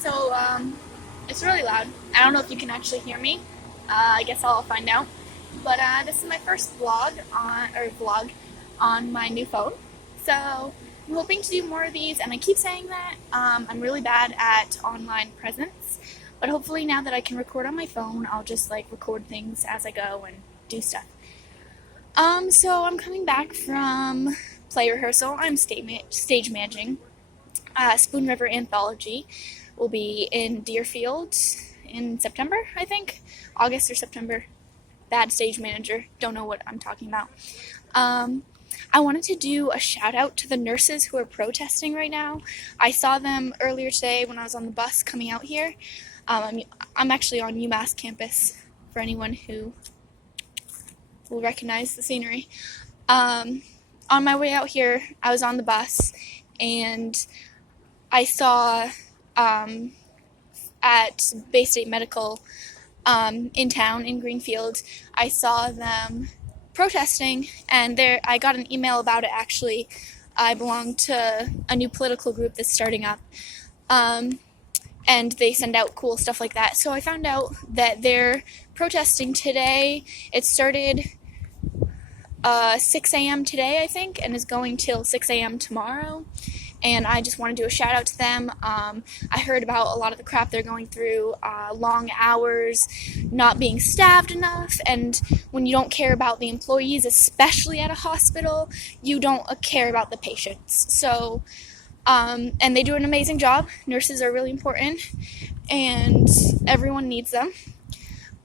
So, it's really loud. I don't know if you can actually hear me. I guess I'll find out. But this is my first vlog on my new phone. So I'm hoping to do more of these, and I keep saying that. I'm really bad at online presence, but hopefully now that I can record on my phone, I'll just like record things as I go and do stuff. So I'm coming back from play rehearsal. I'm stage managing Spoon River Anthology. Will be in Deerfield in September, I think. August or September. Bad stage manager. Don't know what I'm talking about. I wanted to do a shout out to the nurses who are protesting right now. I saw them earlier today when I was on the bus coming out here. I'm actually on UMass campus for anyone who will recognize the scenery. On my way out here, I was on the bus and I saw at Bay State Medical in town in Greenfield, I saw them protesting, and I got an email about it actually. I belong to a new political group that's starting up, and they send out cool stuff like that. So I found out that they're protesting today. It started 6 a.m. today, I think, and is going till 6 a.m. tomorrow. And I just want to do a shout out to them. I heard about a lot of the crap they're going through, long hours, not being staffed enough, and when you don't care about the employees, especially at a hospital, you don't care about the patients. So, and they do an amazing job. Nurses are really important, and everyone needs them,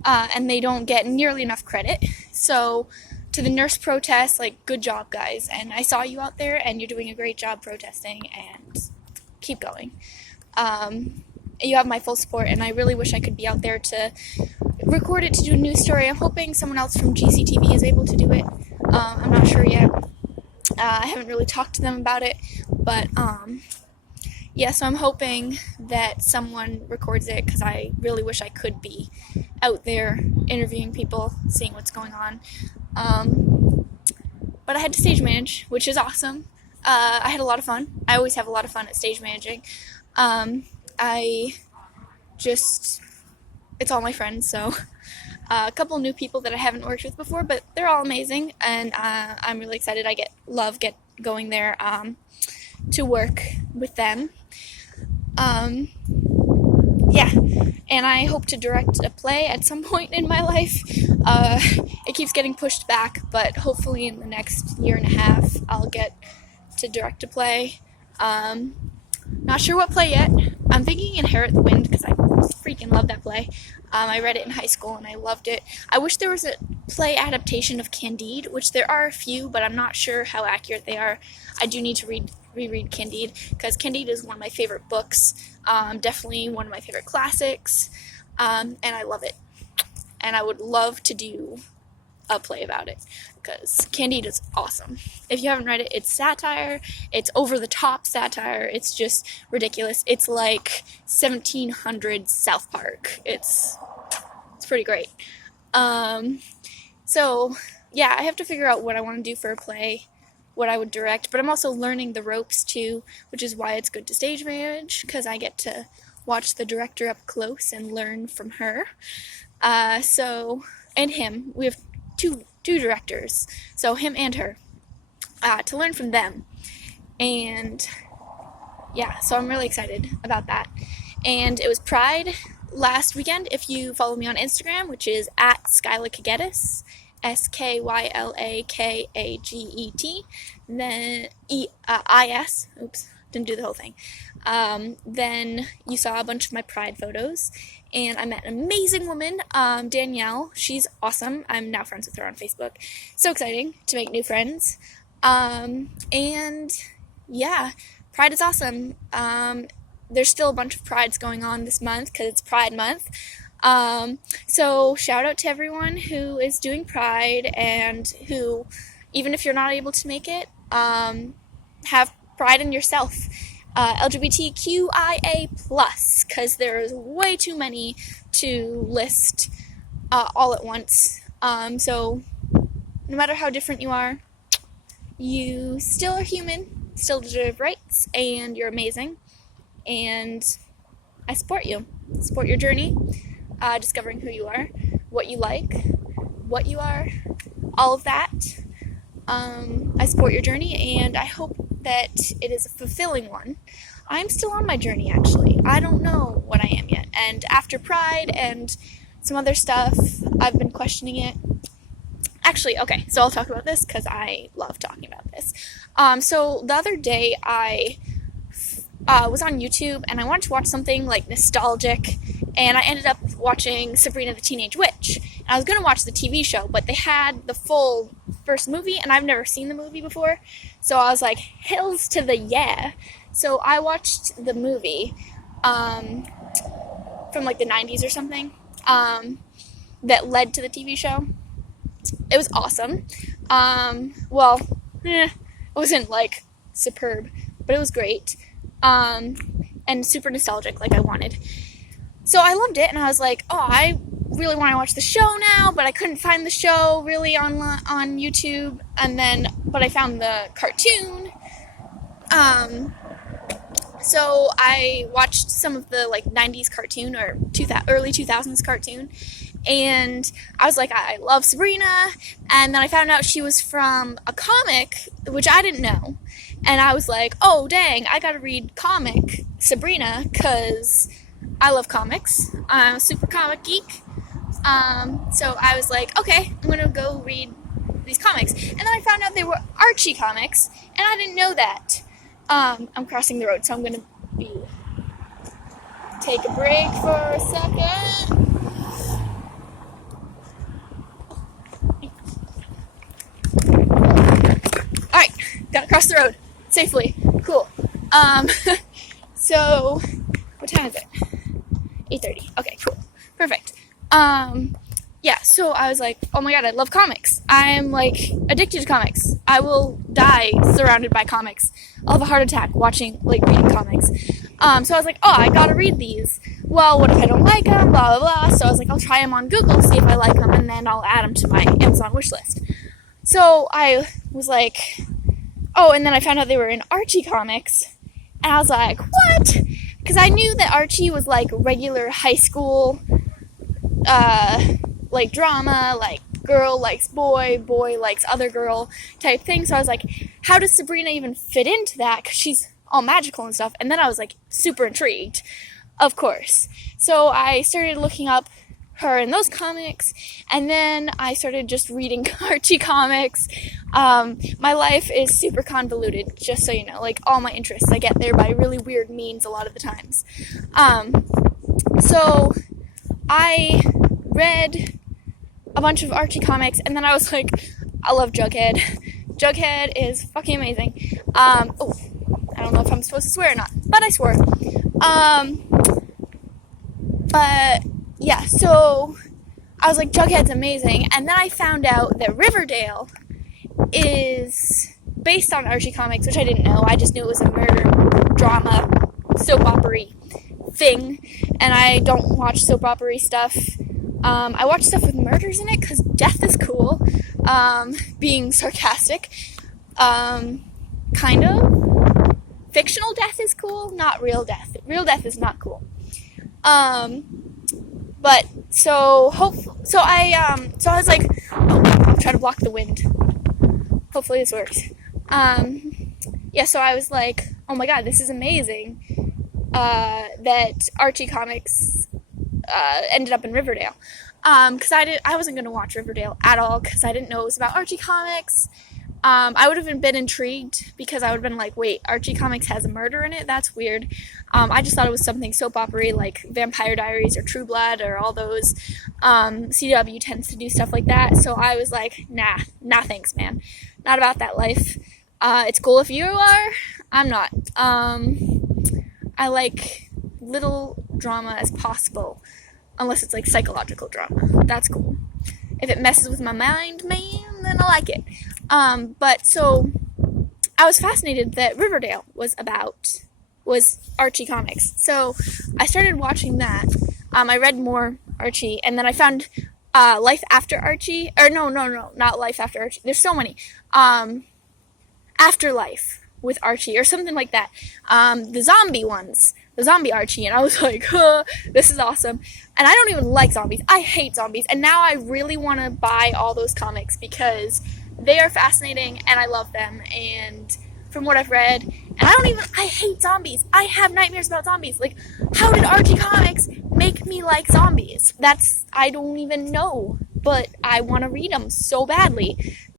and they don't get nearly enough credit. So, to the nurse protests, like, good job, guys. And I saw you out there, and you're doing a great job protesting, and keep going. You have my full support, and I really wish I could be out there to record it, to do a news story. I'm hoping someone else from GCTV is able to do it. I'm not sure yet. I haven't really talked to them about it, but yeah, so I'm hoping that someone records it, because I really wish I could be out there interviewing people, seeing what's going on. But I had to stage manage, which is awesome. I had a lot of fun. I always have a lot of fun at stage managing. It's all my friends, so a couple new people that I haven't worked with before, but they're all amazing, and I'm really excited. I love going there to work with them. Yeah, and I hope to direct a play at some point in my life. It keeps getting pushed back, but hopefully in the next year and a half I'll get to direct a play. Not sure what play yet. I'm thinking Inherit the Wind, because I freaking love that play. I read it in high school and I loved it. I wish there was a play adaptation of Candide, which there are a few, but I'm not sure how accurate they are. I do need to reread Candide, because Candide is one of my favorite books. Definitely one of my favorite classics, and I love it. And I would love to do a play about it, because Candide is awesome. If you haven't read it, it's satire. It's over-the-top satire. It's just ridiculous. It's like 1700s South Park. It's pretty great. So, yeah, I have to figure out what I want to do for a play, what I would direct, but I'm also learning the ropes too, which is why it's good to stage manage, because I get to watch the director up close and learn from her. And him. We have two directors, so him and her, to learn from them. And yeah, so I'm really excited about that. And it was Pride last weekend. If you follow me on Instagram, which is at Skyla Skylakeget, then I-S, oops, didn't do the whole thing. Then you saw a bunch of my Pride photos, and I met an amazing woman, Danielle. She's awesome. I'm now friends with her on Facebook. So exciting to make new friends. And yeah, Pride is awesome. There's still a bunch of Prides going on this month, because it's Pride Month. So shout out to everyone who is doing Pride, and who, even if you're not able to make it, have pride in yourself. LGBTQIA+, because there's way too many to list all at once. So no matter how different you are, you still are human, still deserve rights, and you're amazing. And I support you. Support your journey, discovering who you are, what you like, what you are, all of that. I support your journey, and I hope that it is a fulfilling one. I'm still on my journey, actually. I don't know what I am yet. And after Pride and some other stuff, I've been questioning it. Actually, okay, so I'll talk about this because I love talking about this. So the other day, I was on YouTube, and I wanted to watch something like nostalgic, and I ended up watching Sabrina the Teenage Witch. And I was going to watch the TV show, but they had the full first movie, and I've never seen the movie before, so I was like, hills to the yeah. So I watched the movie from like the 90s or something that led to the TV show. It was awesome. It wasn't like superb, but it was great. And super nostalgic like I wanted. So I loved it, and I was like, oh, I really want to watch the show now, but I couldn't find the show really on YouTube, but I found the cartoon. So I watched some of the like 90s cartoon or early 2000s cartoon, and I was like, I love Sabrina, and then I found out she was from a comic, which I didn't know, and I was like, oh dang, I gotta read comic Sabrina, because I love comics. I'm a super comic geek. So I was like, okay, I'm gonna go read these comics. And then I found out they were Archie comics, and I didn't know that. I'm crossing the road, so I'm gonna take a break for a second. Alright, gotta cross the road safely. Cool. So, what time is it? 8:30. Okay, cool. Perfect. Yeah, so I was like, oh my god, I love comics. I'm like addicted to comics. I will die surrounded by comics. I'll have a heart attack reading comics. So I was like, oh, I gotta read these. Well, what if I don't like them? Blah, blah, blah. So I was like, I'll try them on Google, see if I like them, and then I'll add them to my Amazon wishlist. So I was like, oh, and then I found out they were in Archie comics. And I was like, what? Because I knew that Archie was like regular high school, like drama, like girl likes boy, boy likes other girl type thing. So I was like, how does Sabrina even fit into that? Because she's all magical and stuff. And then I was like super intrigued, of course. So I started looking up her in those comics, and then I started just reading Archie comics. My life is super convoluted, just so you know. Like, all my interests I get there by really weird means a lot of the times. So I read a bunch of Archie comics, and then I was like, I love Jughead. Jughead is fucking amazing. I don't know if I'm supposed to swear or not, but I swore. But yeah, so I was like, Jughead's amazing, and then I found out that Riverdale is based on Archie comics, which I didn't know. I just knew it was a murder drama soap opera thing, and I don't watch soap opera stuff. I watch stuff with murders in it because death is cool. Being sarcastic, kind of. Fictional death is cool, not real death. Real death is not cool. But so I was like, oh, I'll try to block the wind. Hopefully this works. Yeah, so I was like, oh my god, this is amazing. That Archie comics ended up in Riverdale. Because I wasn't going to watch Riverdale at all because I didn't know it was about Archie comics. I would have been intrigued because I would have been like, wait, Archie comics has a murder in it? That's weird. I just thought it was something soap opera like Vampire Diaries or True Blood or all those. CW tends to do stuff like that. So I was like, nah thanks, man. Not about that life. It's cool if you are. I'm not. I like little drama as possible. Unless it's like psychological drama. That's cool. If it messes with my mind, man, then I like it. But so I was fascinated that Riverdale was Archie comics. So I started watching that. I read more Archie, and then I found Life After Archie. Or no, not Life After Archie. There's so many. Afterlife with Archie or something like that. The zombie ones, the zombie Archie, and I was like, this is awesome. And I don't even like zombies. I hate zombies, and now I really want to buy all those comics because they are fascinating and I love them. And from what I've read, and I hate zombies. I have nightmares about zombies. Like, how did Archie Comics make me like zombies? I don't even know, but I want to read them so badly.